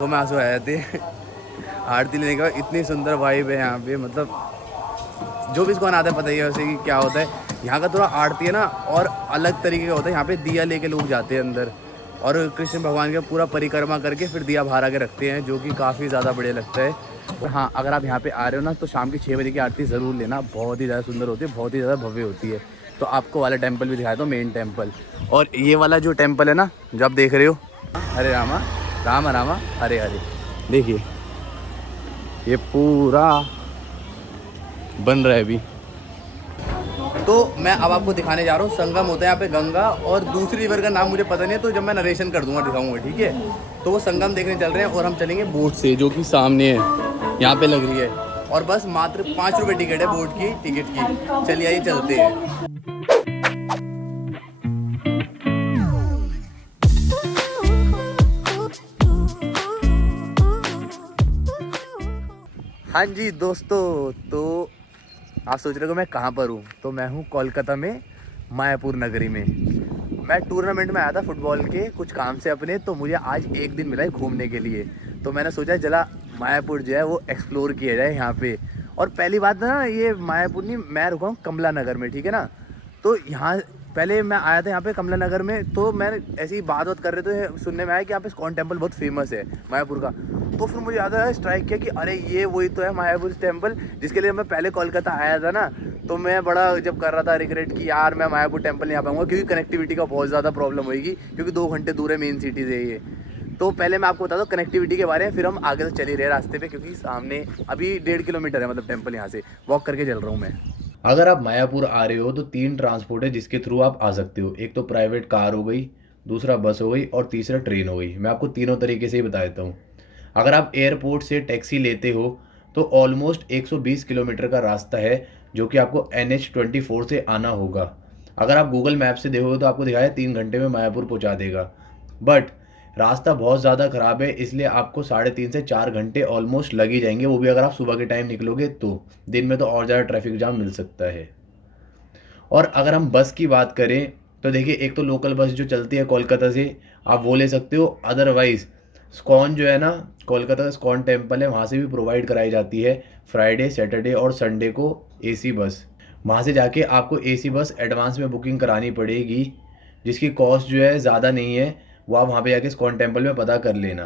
तो मैं आंसू आए थे आरती लेने के बाद। इतनी सुंदर वाइब है यहाँ पे, मतलब जो भी इसको आना पता ही है वैसे कि क्या होता है यहाँ का। थोड़ा आरती है ना और अलग तरीके का होता है। यहाँ पे दिया लेके लोग जाते हैं अंदर और कृष्ण भगवान का पूरा परिक्रमा करके फिर दिया बाहर आके रखते हैं, जो कि काफ़ी ज़्यादा बढ़िया लगता है। और हाँ, अगर आप यहाँ पे आ रहे हो ना तो शाम की 6 बजे की आरती ज़रूर लेना, बहुत ही ज़्यादा सुंदर होती है, बहुत ही ज़्यादा भव्य होती है। तो आपको वाला टेम्पल भी दिखाया था, मेन टेम्पल। और ये वाला जो टेम्पल है ना जो आप देख रहे हो, हरे रामा रामा रामा हरे हरे, देखिए ये पूरा बन रहा है अभी। तो मैं अब आपको दिखाने जा रहा हूँ, संगम होता है यहाँ पे गंगा और दूसरी रिवर का नाम मुझे पता नहीं है, तो जब मैं नरेशन कर दूंगा दिखाऊंगा, ठीक है। तो वो संगम देखने चल रहे हैं और हम चलेंगे बोट से, जो कि सामने है, यहाँ पे लग रही है। और बस मात्र 5 रुपये टिकट है बोट की टिकट की। चलिए आइए चलते हैं। हाँ जी दोस्तों, तो आप सोच रहे हो मैं कहाँ पर हूँ, तो मैं हूँ कोलकाता में मायापुर नगरी में। मैं टूर्नामेंट में आया था फुटबॉल के कुछ काम से अपने, तो मुझे आज एक दिन मिला है घूमने के लिए। तो मैंने सोचा चला मायापुर जो है वो एक्सप्लोर किया जाए यहाँ पे। और पहली बात ना, ये मायापुर नहीं, मैं रुका हूँ कमला नगर में, ठीक है ना। तो यहाँ पहले मैं आया था यहाँ पे कमला नगर में, तो मैं ऐसी ही बात कर रहे थे, सुनने में आया कि यहाँ पे इस्कॉन टेम्पल बहुत फेमस है मायापुर का। तो फिर मुझे याद आया, स्ट्राइक किया कि अरे ये वही तो है मायापुर टेम्पल जिसके लिए मैं पहले कोलकाता आया था ना। तो मैं बड़ा जब कर रहा था रिग्रेट कि यार मैं मायापुर टेम्पल नहीं आ पाऊंगा, क्योंकि कनेक्टिविटी का बहुत ज़्यादा प्रॉब्लम होगी, क्योंकि 2 घंटे दूर है मेन सिटी से ये। तो पहले मैं आपको बता दूँ कनेक्टिविटी के बारे में, फिर हम आगे से चल ही रहे रास्ते पे, क्योंकि सामने अभी 1.5 किलोमीटर है, मतलब टेम्पल यहाँ से वॉक करके चल रहा हूँ मैं। अगर आप मायापुर आ रहे हो तो 3 ट्रांसपोर्ट है जिसके थ्रू आप आ सकते हो। एक तो प्राइवेट कार हो गई, दूसरा बस हो गई और तीसरा ट्रेन हो गई। मैं आपको तीनों तरीके से ही बता देता हूँ। अगर आप एयरपोर्ट से टैक्सी लेते हो तो ऑलमोस्ट 120 किलोमीटर का रास्ता है, जो कि आपको NH24 से आना होगा। अगर आप गूगल मैप से देखोगे तो आपको दिखाया 3 घंटे में मायापुर पहुँचा देगा, बट रास्ता बहुत ज़्यादा ख़राब है, इसलिए आपको 3.5 से 4 घंटे ऑलमोस्ट लग ही जाएंगे, वो भी अगर आप सुबह के टाइम निकलोगे तो। दिन में तो और ज़्यादा ट्रैफिक जाम मिल सकता है। और अगर हम बस की बात करें तो देखिए, एक तो लोकल बस जो चलती है कोलकाता से, आप वो ले सकते हो। अदरवाइज़ स्कॉन जो है ना, कोलकाता का स्कॉन टेम्पल है, वहाँ से भी प्रोवाइड कराई जाती है फ्राइडे, सैटरडे और संडे को AC बस। वहाँ से जाके आपको AC बस एडवांस में बुकिंग करानी पड़ेगी, जिसकी कॉस्ट जो है ज़्यादा नहीं है। वो आप वहाँ पे जाके स्कॉन टेम्पल में पता कर लेना।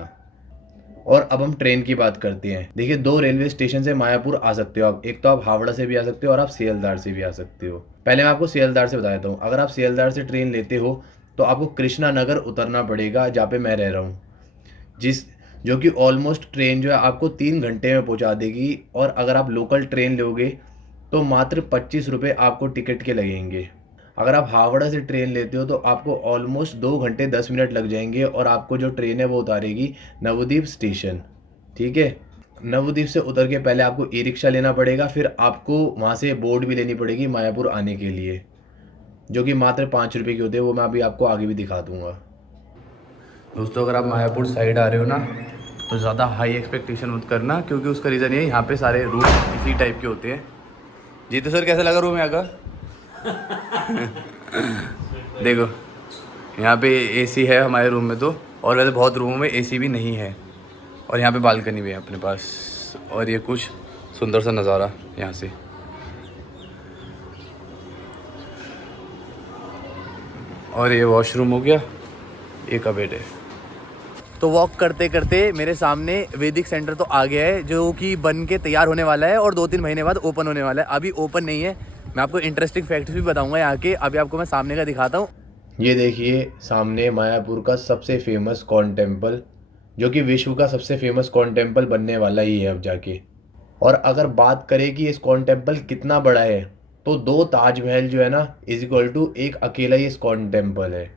और अब हम ट्रेन की बात करते हैं। देखिए, 2 रेलवे स्टेशन से मायापुर आ सकते हो आप। एक तो आप हावड़ा से भी आ सकते हो और आप सियालदार से भी आ सकते हो। पहले मैं आपको सियालदार से बता देता हूँ। अगर आप सियालदार से ट्रेन लेते हो तो आपको कृष्णा नगर उतरना पड़ेगा, जहाँ पे मैं रह रहा हूँ, जो कि ऑलमोस्ट ट्रेन जो है आपको 3 घंटे में पहुँचा देगी। और अगर आप लोकल ट्रेन लोगे तो मात्र 25 रुपये आपको टिकट के लगेंगे। अगर आप हावड़ा से ट्रेन लेते हो तो आपको ऑलमोस्ट 2 घंटे 10 मिनट लग जाएंगे और आपको जो ट्रेन है वो उतारेगी नवद्वीप स्टेशन, ठीक है। नवद्वीप से उतर के पहले आपको ई-रिक्शा लेना पड़ेगा, फिर आपको वहाँ से बोर्ड भी लेनी पड़ेगी मायापुर आने के लिए, जो कि मात्र 5 रुपये की होती है। वो मैं अभी आपको आगे भी दिखा दूँगा। दोस्तों, अगर आप मायापुर साइड आ रहे हो ना तो ज़्यादा हाई एक्सपेक्टेशन मत करना, क्योंकि उसका रीज़न ये है यहाँ पे सारे रूम इसी टाइप के होते हैं। जीतू सर, कैसा लगा रूम यहाँ का? देखो, यहाँ पे AC है हमारे रूम में तो, और वैसे बहुत रूमों में AC भी नहीं है। और यहाँ पे बालकनी भी है अपने पास, और ये कुछ सुंदर सा नज़ारा यहाँ से। और ये वॉशरूम हो गया, एक बेड है। तो वॉक करते करते मेरे सामने वैदिक सेंटर तो आ गया है, जो कि बन के तैयार होने वाला है और 2-3 महीने बाद ओपन होने वाला है। अभी ओपन नहीं है। मैं आपको इंटरेस्टिंग फैक्ट्स भी बताऊंगा यहाँ के, अभी आपको मैं सामने का दिखाता हूँ। ये देखिए सामने मायापुर का सबसे फेमस स्कॉन टेम्पल, जो कि विश्व का सबसे फेमस स्कॉन टेम्पल बनने वाला ही है अब जाके। और अगर बात करें कि ये स्कॉन टेम्पल कितना बड़ा है, तो 2 ताजमहल जो है ना इज इक्वल टू एक अकेला ये स्कॉन टेम्पल है।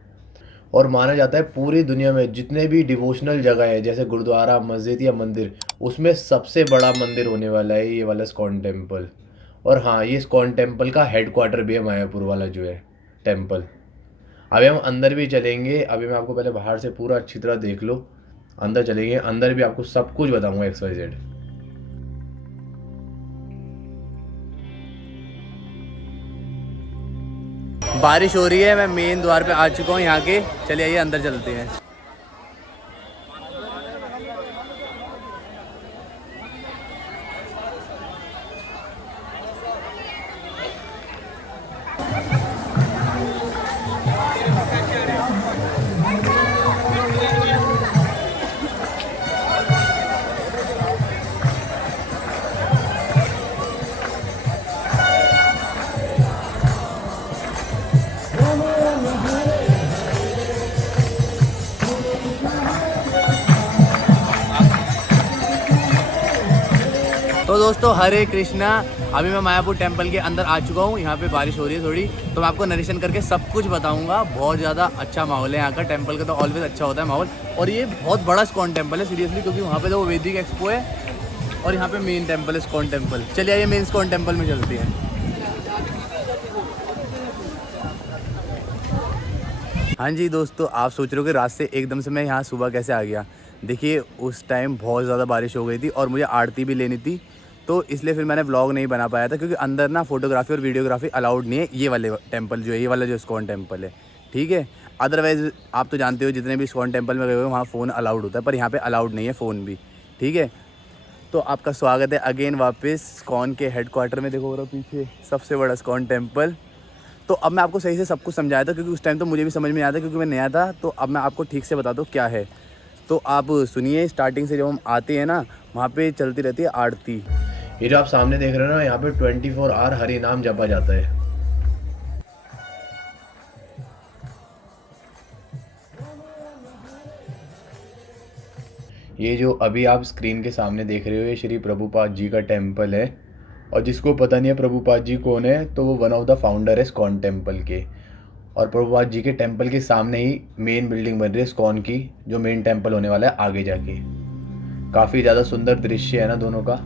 और माना जाता है पूरी दुनिया में जितने भी डिवोशनल जगह है, जैसे गुरुद्वारा, मस्जिद या मंदिर, उसमें सबसे बड़ा मंदिर होने वाला है ये वाला स्कॉन टेम्पल। और हाँ, ये स्कॉन टेम्पल का हेड क्वार्टर भी है मायापुर वाला जो है टेम्पल। अभी हम अंदर भी चलेंगे। अभी मैं आपको पहले बाहर से पूरा अच्छी तरह देख लो, अंदर चलेंगे। अंदर भी आपको सब कुछ बताऊंगा XYZ। बारिश हो रही है, मैं मेन द्वार पे आ चुका हूँ यहाँ के। चलिए आइए अंदर चलते हैं। तो दोस्तों हरे कृष्णा, अभी मैं मायापुर टेम्पल के अंदर आ चुका हूँ। यहाँ पे बारिश हो रही है थोड़ी, तो मैं आपको नरेशन करके सब कुछ बताऊँगा। बहुत ज़्यादा अच्छा माहौल है यहाँ का, टेम्पल का तो ऑलवेज अच्छा होता है माहौल। और ये बहुत बड़ा स्कॉन टेम्पल है सीरियसली, क्योंकि वहाँ पे तो वैदिक एक्सपो है और यहाँ पे मेन टेम्पल है स्कॉन टेम्पल। चलिए आइए मेन स्कॉन टेम्पल में चलती हैं। हाँ जी दोस्तों, आप सोच रहे हो कि रात से एकदम से मैं यहाँ सुबह कैसे आ गया। देखिए उस टाइम बहुत ज़्यादा बारिश हो गई थी और मुझे आरती भी लेनी थी, तो इसलिए फिर मैंने व्लॉग नहीं बना पाया था, क्योंकि अंदर ना फोटोग्राफी और वीडियोग्राफी अलाउड नहीं है। ये वाले टेम्पल जो है, ये वाला जो इस्कॉन टेम्पल है, ठीक है। अदरवाइज़ आप तो जानते हो जितने भी इस्कॉन टेम्पल में गए हो वहाँ फ़ोन अलाउड होता है, पर यहाँ पर अलाउड नहीं है फ़ोन भी, ठीक है। तो आपका स्वागत है अगेन वापस इस्कॉन के हेडक्वार्टर में। देखो रहा पीछे सबसे बड़ा इस्कॉन टेम्पल। तो अब मैं आपको सही से सब कुछ समझाया था, क्योंकि उस टाइम तो मुझे भी समझ में नहीं आया था, क्योंकि मैं नया था। तो अब मैं आपको ठीक से बता दूँ क्या है। तो आप सुनिए, स्टार्टिंग से जब हम आते हैं ना, वहाँ पे चलती रहती है आरती। ये जो आप सामने देख रहे हो ना, यहाँ पे 24 आवर हरि नाम जपा जाता है। ये जो अभी आप स्क्रीन के सामने देख रहे हो, ये श्री प्रभुपाद जी का टेम्पल है। और जिसको पता नहीं है प्रभुपाद जी कौन है, तो वो वन ऑफ द फाउंडर है स्कॉन टेम्पल के। और प्रभुपाद जी के टेम्पल के सामने ही मेन बिल्डिंग बन रही है स्कॉन की, जो मेन टेम्पल होने वाला है आगे जाके। काफ़ी ज़्यादा सुंदर दृश्य है ना दोनों का।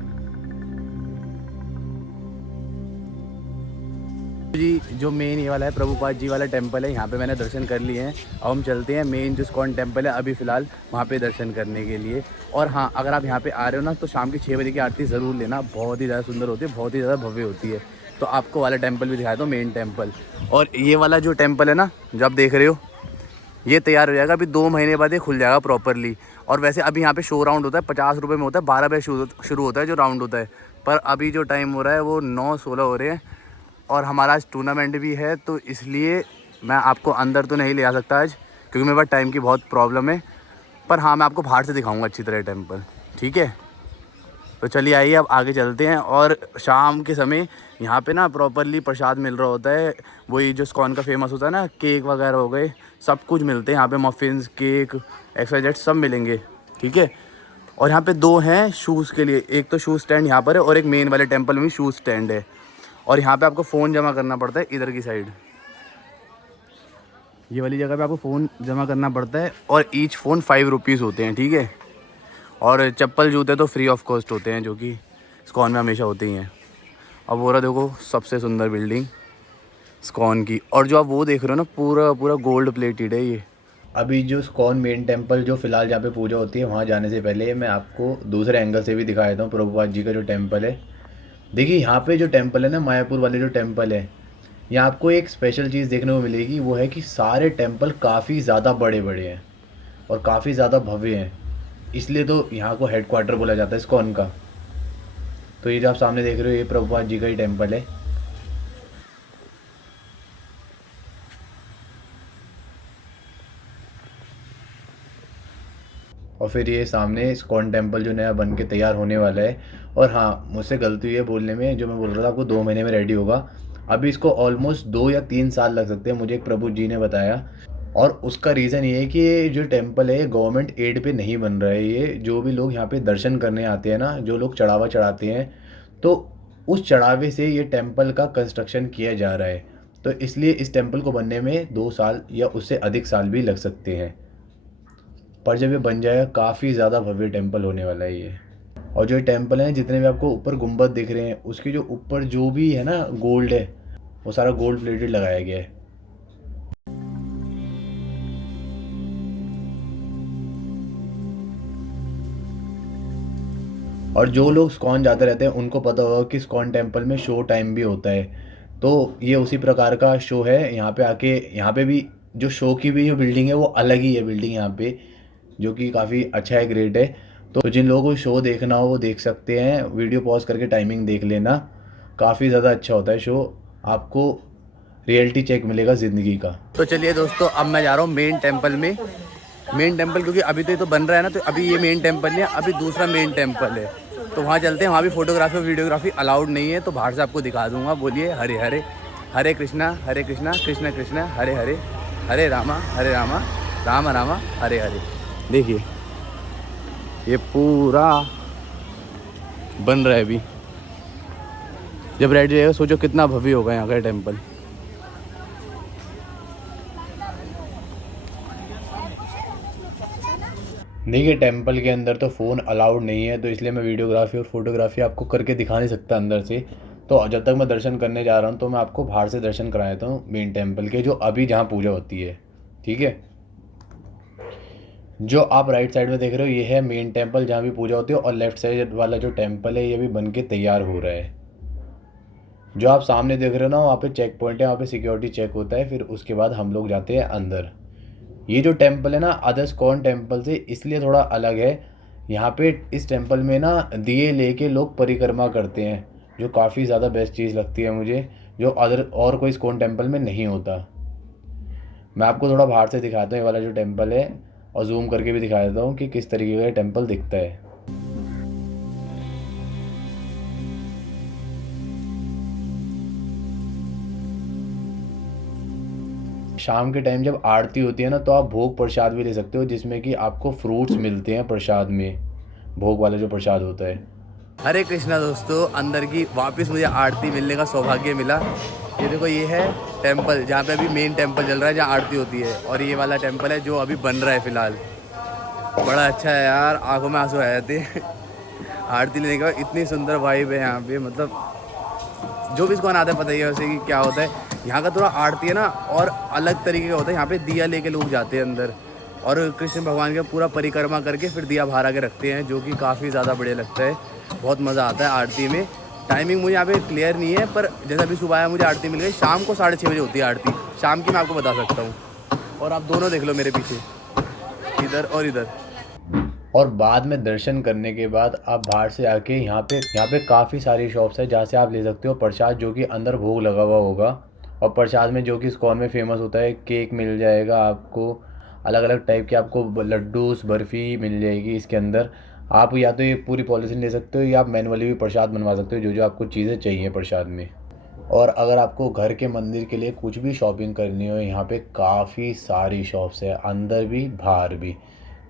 जी जो मेन ये वाला है प्रभुपाद जी वाला टेम्पल है, यहाँ पे मैंने दर्शन कर लिए हैं। अब हम चलते हैं मेन जो इस्कॉन टेम्पल है अभी फ़िलहाल वहाँ पे दर्शन करने के लिए। और हाँ, अगर आप यहाँ पे आ रहे हो ना, तो शाम की 6 बजे की आरती ज़रूर लेना। बहुत ही ज़्यादा सुंदर होती है, बहुत ही ज़्यादा भव्य होती है। तो आपको वाला टेम्पल भी दिखाया था, मेन टेम्पल। और ये वाला जो टेम्पल है ना, जो आप देख रहे हो, ये तैयार हो जाएगा अभी 2 महीने बाद, ये खुल जाएगा प्रॉपरली। और वैसे अभी यहाँ पे शो राउंड होता है, 50 रुपये में होता है, 12 बजे शुरू होता है जो राउंड होता है। पर अभी जो टाइम हो रहा है वो 9-16 हो रहे हैं, और हमारा आज टूर्नामेंट भी है, तो इसलिए मैं आपको अंदर तो नहीं ले आ सकता आज, क्योंकि मेरे पास टाइम की बहुत प्रॉब्लम है। पर हाँ, मैं आपको बाहर से दिखाऊंगा अच्छी तरह टेम्पल, ठीक है। तो चलिए आइए अब आगे चलते हैं। और शाम के समय यहाँ पे ना प्रॉपरली प्रसाद मिल रहा होता है, वही जो इस्कॉन का फेमस होता है ना, केक वगैरह हो गए, सब कुछ मिलते हैं यहाँ पे। मफ़िन्स, केक, XYZ सब मिलेंगे, ठीक है। और यहाँ पे 2 हैं शूज़ के लिए, एक तो शूज़ स्टैंड यहाँ पर है, और एक मेन वाले टेम्पल में भी शूज़ स्टैंड है। और यहाँ पे आपको फ़ोन जमा करना पड़ता है इधर की साइड, ये वाली जगह पे आपको फ़ोन जमा करना पड़ता है। और ईच फ़ोन 5 रुपीज़ होते हैं, ठीक है। और चप्पल जूते तो फ्री ऑफ कॉस्ट होते हैं, जो कि इस्कॉन में हमेशा होते ही हैं। अब वो रहा देखो सबसे सुंदर बिल्डिंग इस्कॉन की। और जो आप वो देख रहे हो ना, पूरा पूरा गोल्ड प्लेटेड है ये। अभी जो स्कॉन मेन टेम्पल जो फिलहाल जहाँ पे पूजा होती है, वहाँ जाने से पहले मैं आपको दूसरे एंगल से भी दिखा देता हूँ प्रभुपाद जी का जो टेम्पल है। देखिए यहाँ पे जो टेम्पल है ना, मायापुर वाले जो टेम्पल है, यहाँ आपको एक स्पेशल चीज़ देखने को मिलेगी। वो है कि सारे टेम्पल काफ़ी ज़्यादा बड़े बड़े हैं और काफ़ी ज़्यादा भव्य हैं, इसलिए तो यहाँ को हेडक्वार्टर बोला जाता है इस्कॉन का। तो ये जो आप सामने देख रहे हो, ये प्रभुपाद जी का ही टेम्पल है। और फिर ये सामने इस्कॉन टेम्पल जो नया बन के तैयार होने वाला है। और हाँ, मुझसे गलती हुई है बोलने में, जो मैं बोल रहा था आपको 2 महीने में रेडी होगा, अभी इसको ऑलमोस्ट 2 या 3 साल लग सकते हैं, मुझे एक प्रभु जी ने बताया। और उसका रीज़न ये है कि ये जो टेम्पल है ये गवर्नमेंट एड पे नहीं बन रहा है। ये जो भी लोग यहाँ पे दर्शन करने आते हैं ना, जो लोग चढ़ावा चढ़ाते हैं, तो उस चढ़ावे से ये टेम्पल का कंस्ट्रक्शन किया जा रहा है। तो इसलिए इस टेम्पल को बनने में 2 साल या उससे अधिक साल भी लग सकते हैं। पर जब ये बन जाएगा, काफ़ी ज़्यादा भव्य टेम्पल होने वाला है ये। और जो ये टेम्पल है, जितने भी आपको ऊपर गुंबद दिख रहे हैं, उसके जो ऊपर जो भी है ना गोल्ड है, वो सारा गोल्ड प्लेटेड लगाया गया है। और जो लोग इस्कॉन जाते रहते हैं उनको पता होगा कि इस्कॉन टेम्पल में शो टाइम भी होता है। तो ये उसी प्रकार का शो है। यहाँ पे आके, यहाँ पे भी जो शो की भी जो बिल्डिंग है वो अलग ही है बिल्डिंग यहाँ पे, जो कि काफ़ी अच्छा है, ग्रेट है। तो जिन लोगों को शो देखना हो वो देख सकते हैं, वीडियो पॉज करके टाइमिंग देख लेना। काफ़ी ज़्यादा अच्छा होता है शो, आपको रियलिटी चेक मिलेगा ज़िंदगी का। तो चलिए दोस्तों, अब मैं जा रहा हूँ मेन टेम्पल में। मेन टेम्पल क्योंकि अभी तो ये तो बन रहा है ना, तो अभी ये मेन टेम्पल है, अभी दूसरा मेन टेम्पल है, तो वहाँ चलते हैं। वहाँ भी फोटोग्राफी और वीडियोग्राफी अलाउड नहीं है, तो बाहर से आपको दिखा दूंगा। बोलिए हरे हरे, हरे कृष्णा कृष्ण कृष्ण हरे हरे, हरे रामा राम रामा हरे हरे। देखिए ये पूरा बन रहा है अभी, जब रेडी रहेगा सोचो कितना भव्य होगा यहाँ का टेम्पल। देखिए टेम्पल के अंदर तो फ़ोन अलाउड नहीं है, तो इसलिए मैं वीडियोग्राफी और फोटोग्राफी आपको करके दिखा नहीं सकता अंदर से। तो जब तक मैं दर्शन करने जा रहा हूँ तो मैं आपको बाहर से दर्शन करा देता हूँ मेन टेम्पल के, जो अभी जहाँ पूजा होती है। ठीक है, जो आप राइट साइड में देख रहे हो ये है मेन टेम्पल जहाँ भी पूजा होती है, और लेफ्ट साइड वाला जो टेम्पल है ये भी बन के तैयार हो रहा है। जो आप सामने देख रहे हो ना वहाँ पे चेक पॉइंट है, वहाँ पे सिक्योरिटी चेक होता है, फिर उसके बाद हम लोग जाते हैं अंदर। ये जो टेम्पल है ना अदर्स कौन टेम्पल से इसलिए थोड़ा अलग है, यहाँ पे इस टेम्पल में ना दिए लेके लोग परिक्रमा करते हैं, जो काफ़ी ज़्यादा बेस्ट चीज़ लगती है मुझे, जो अदर और कोई इस्कॉन टेम्पल में नहीं होता। मैं आपको थोड़ा बाहर से दिखाता हूँ ये वाला जो टेम्पल है, और जूम करके भी दिखा देता हूँ कि किस तरीके का ये टेम्पल दिखता है। शाम के टाइम जब आरती होती है ना तो आप भोग प्रसाद भी ले सकते हो, जिसमें कि आपको फ्रूट्स मिलते हैं प्रसाद में, भोग वाला जो प्रसाद होता है। हरे कृष्णा दोस्तों, अंदर की वापस मुझे आरती मिलने का सौभाग्य मिला। ये देखो ये है टेम्पल जहाँ पे अभी मेन टेम्पल चल रहा है जहाँ आरती होती है, और ये वाला टेम्पल है जो अभी बन रहा है फ़िलहाल। बड़ा अच्छा है यार, आंखों में आंसू आ जाते हैं आरती लेने के बाद। इतनी सुंदर वाइब है यहाँ पे, मतलब जो भी इसको आता है पता ही है वैसे कि क्या होता है यहाँ का। थोड़ा आरती है ना और अलग तरीके का होता है। यहाँ पे दिया लेके लोग जाते हैं अंदर, और कृष्ण भगवान का पूरा परिक्रमा करके फिर दिया बाहर आके रखते हैं, जो कि काफ़ी ज़्यादा बढ़िया लगता है। बहुत मज़ा आता है आरती में। टाइमिंग मुझे यहाँ पे क्लियर नहीं है, पर जैसे अभी सुबह आया मुझे आरती मिल गई। शाम को 6:30 बजे होती है आरती, शाम की मैं आपको बता सकता हूँ। और आप दोनों देख लो मेरे पीछे, इधर और इधर। और बाद में दर्शन करने के बाद आप बाहर से आके यहाँ पे काफ़ी सारी शॉप्स है जहाँ से आप ले सकते हो प्रसाद, जो कि अंदर भोग लगा हुआ होगा। और प्रसाद में जो कि इस्कॉन में फेमस होता है, केक मिल जाएगा आपको, अलग अलग टाइप के आपको लड्डूस बर्फ़ी मिल जाएगी इसके अंदर। आप या तो ये पूरी पॉलिथीन ले सकते हो, या आप मैनुअली भी प्रसाद बनवा सकते हो, जो जो आपको चीज़ें चाहिए प्रसाद में। और अगर आपको घर के मंदिर के लिए कुछ भी शॉपिंग करनी हो, यहाँ पे काफ़ी सारी शॉप्स है, अंदर भी बाहर भी,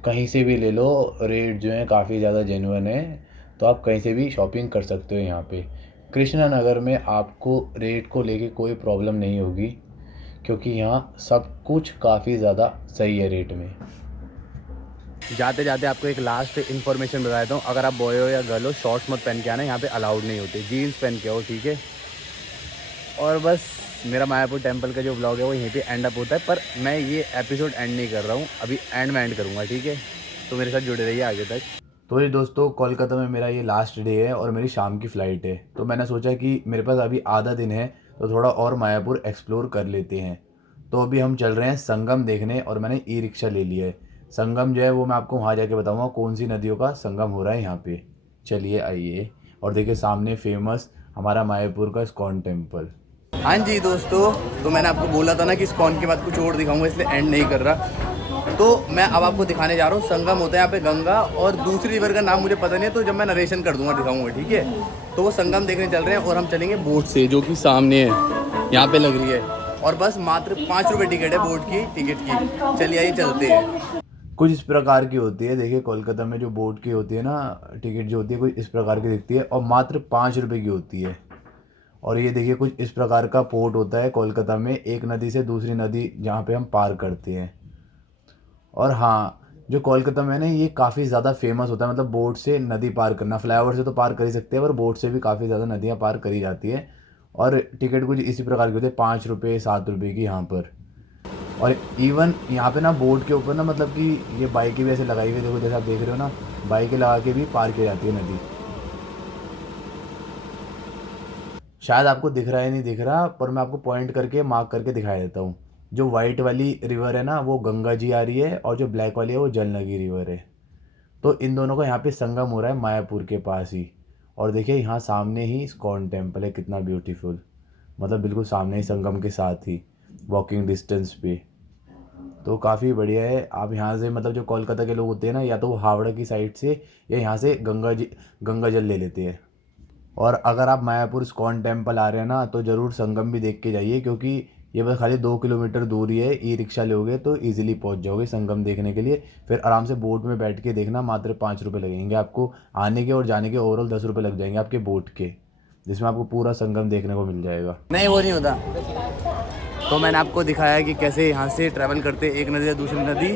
कहीं से भी ले लो। रेट जो है काफ़ी ज़्यादा जेन्युइन है, तो आप कहीं से भी शॉपिंग कर सकते हो यहाँ पे। कृष्णा नगर में आपको रेट को लेके कोई प्रॉब्लम नहीं होगी, क्योंकि यहाँ सब कुछ काफ़ी ज़्यादा सही है रेट में। जाते जाते आपको एक लास्ट इन्फॉर्मेशन बता देता हूँ। अगर आप बॉय हो या गर्ल हो, शॉर्ट्स मत पहन के आना, यहाँ पे अलाउड नहीं होते। जीन्स पहन के आओ, ठीक है। और बस मेरा मायापुर टेम्पल का जो ब्लॉग है वो यहीं पे एंड अप होता है, पर मैं ये एपिसोड एंड नहीं कर रहा हूँ, अभी एंड में एंड करूँगा, ठीक है। तो मेरे साथ जुड़े रहिए आगे तक। तो ये दोस्तों कोलकाता में मेरा ये लास्ट डे है और मेरी शाम की फ़्लाइट है, तो मैंने सोचा कि मेरे पास अभी आधा दिन है, तो थोड़ा और मायापुर एक्सप्लोर कर लेते हैं। तो अभी हम चल रहे हैं संगम देखने, और मैंने ई रिक्शा ले लिया है। संगम जो है वो मैं आपको वहाँ जाके बताऊँगा कौन सी नदियों का संगम हो रहा है यहाँ पे। चलिए आइए और देखिए सामने फेमस हमारा मायापुर का इस्कॉन टेम्पल। हाँ जी दोस्तों, तो मैंने आपको बोला था ना कि इस्कॉन के बाद कुछ और दिखाऊंगा, इसलिए एंड नहीं कर रहा। तो मैं अब आपको दिखाने जा रहा हूँ संगम होता है यहाँ पे गंगा, और दूसरी रिवर का नाम मुझे पता नहीं है, तो जब मैं नरेशन कर दूंगा दिखाऊंगा, ठीक है। तो वो संगम देखने चल रहे हैं, और हम चलेंगे बोट से, जो कि सामने है, यहाँ पे लग रही है। और बस मात्र 5 रुपये टिकट है बोट की टिकट की। चलिए आइए चलते हैं। कुछ इस प्रकार की होती है, देखिए कोलकाता में जो बोट की होती है ना टिकट जो होती है कुछ इस प्रकार की दिखती है, और मात्र 5 रुपये की होती है। और ये देखिए कुछ इस प्रकार का पोर्ट होता है कोलकाता में, एक नदी से दूसरी नदी जहाँ पे हम पार करते हैं। और हाँ, जो कोलकाता में ना ये काफ़ी ज़्यादा फेमस होता है, मतलब बोट से नदी पार करना। फ्लाईओवर से तो पार कर ही सकते हैं, पर बोट से भी काफ़ी ज़्यादा नदियाँ पार करी जाती है। और टिकट कुछ इसी प्रकार की होती है, 5 रुपये 7 रुपये की यहाँ पर। और इवन यहाँ पे ना बोट के ऊपर ना, मतलब कि ये बाइकें भी ऐसे लगाई हुई, देखो जैसे आप देख रहे हो ना, बाइकें लगा के भी पार की जाती है नदी। शायद आपको दिख रहा है नहीं दिख रहा, पर मैं आपको पॉइंट करके मार्क करके दिखाई देता हूँ। जो वाइट वाली रिवर है ना वो गंगा जी आ रही है, और जो ब्लैक वाली है वो जलनगी रिवर है। तो इन दोनों का यहाँ पे संगम हो रहा है मायापुर के पास ही। और देखिए यहाँ सामने ही इस्कॉन टेम्पल है, कितना ब्यूटीफुल, मतलब बिल्कुल सामने ही संगम के साथ ही वॉकिंग डिस्टेंस पे। तो काफ़ी बढ़िया है। आप यहाँ से मतलब जो कोलकाता के लोग होते हैं ना, या तो वो हावड़ा की साइड से या यहाँ से गंगा जल ले लेते हैं। और अगर आप मायापुर इस्कॉन टेम्पल आ रहे हैं ना, तो ज़रूर संगम भी देख के जाइए, क्योंकि ये बस खाली 2 किलोमीटर दूर ही है। ई रिक्शा लोगे तो इजीली पहुंच जाओगे संगम देखने के लिए। फिर आराम से बोट में बैठ के देखना, मात्र 5 रुपये लगेंगे आपको आने के, और जाने के ओवरऑल 10 रुपये लग जाएंगे आपके बोट के। जिसमें आपको पूरा संगम देखने को मिल जाएगा। नहीं वो नहीं होता। तो मैंने आपको दिखाया कि कैसे यहाँ से ट्रैवल करते एक नदी से दूसरी नदी।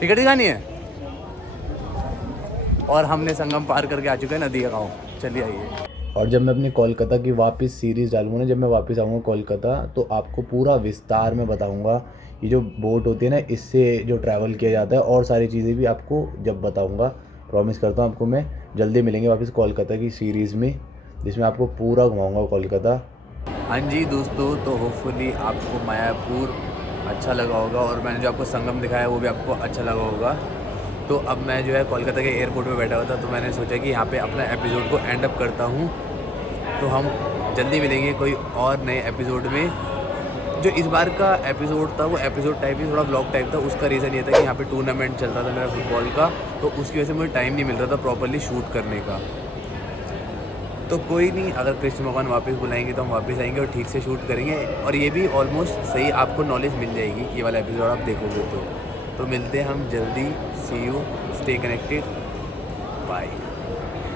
टिकट दिखानी है और हमने संगम पार करके आ चुके हैं नदी का गाँव। चलिए आइए। और जब मैं अपनी कोलकाता की वापस सीरीज़ डालूंगा ना, जब मैं वापस आऊँगा कोलकाता, तो आपको पूरा विस्तार में बताऊँगा। ये जो बोट होती है ना, इससे जो ट्रैवल किया जाता है और सारी चीज़ें भी आपको जब बताऊँगा। प्रॉमिस करता हूँ आपको मैं। जल्दी मिलेंगे वापस कोलकाता की सीरीज़ में, जिसमें आपको पूरा घुमाऊँगा कोलकाता। हाँ जी दोस्तों, तो होपफुली आपको मायापुर अच्छा लगा होगा और मैंने जो आपको संगम दिखाया वो भी आपको अच्छा लगा होगा। तो अब मैं जो है कोलकाता के एयरपोर्ट पे बैठा हुआ था, तो मैंने सोचा कि यहाँ पे अपना एपिसोड को एंड अप करता हूँ। तो हम जल्दी मिलेंगे कोई और नए एपिसोड में। जो इस बार का एपिसोड था वो एपिसोड टाइप ही थोड़ा ब्लॉग टाइप था। उसका रीज़न ये था कि यहाँ पे टूर्नामेंट चल रहा था मेरा फुटबॉल का, तो उसकी वजह से मुझे टाइम नहीं मिल रहा था प्रॉपर्ली शूट करने का। तो कोई नहीं, अगर कृष्ण भगवान वापस बुलाएंगे तो हम वापस आएंगे और ठीक से शूट करेंगे। और ये भी ऑलमोस्ट सही आपको नॉलेज मिल जाएगी, ये वाला एपिसोड आप देखोगे तो मिलते हैं हम जल्दी। सी यू, स्टे कनेक्टेड, बाय।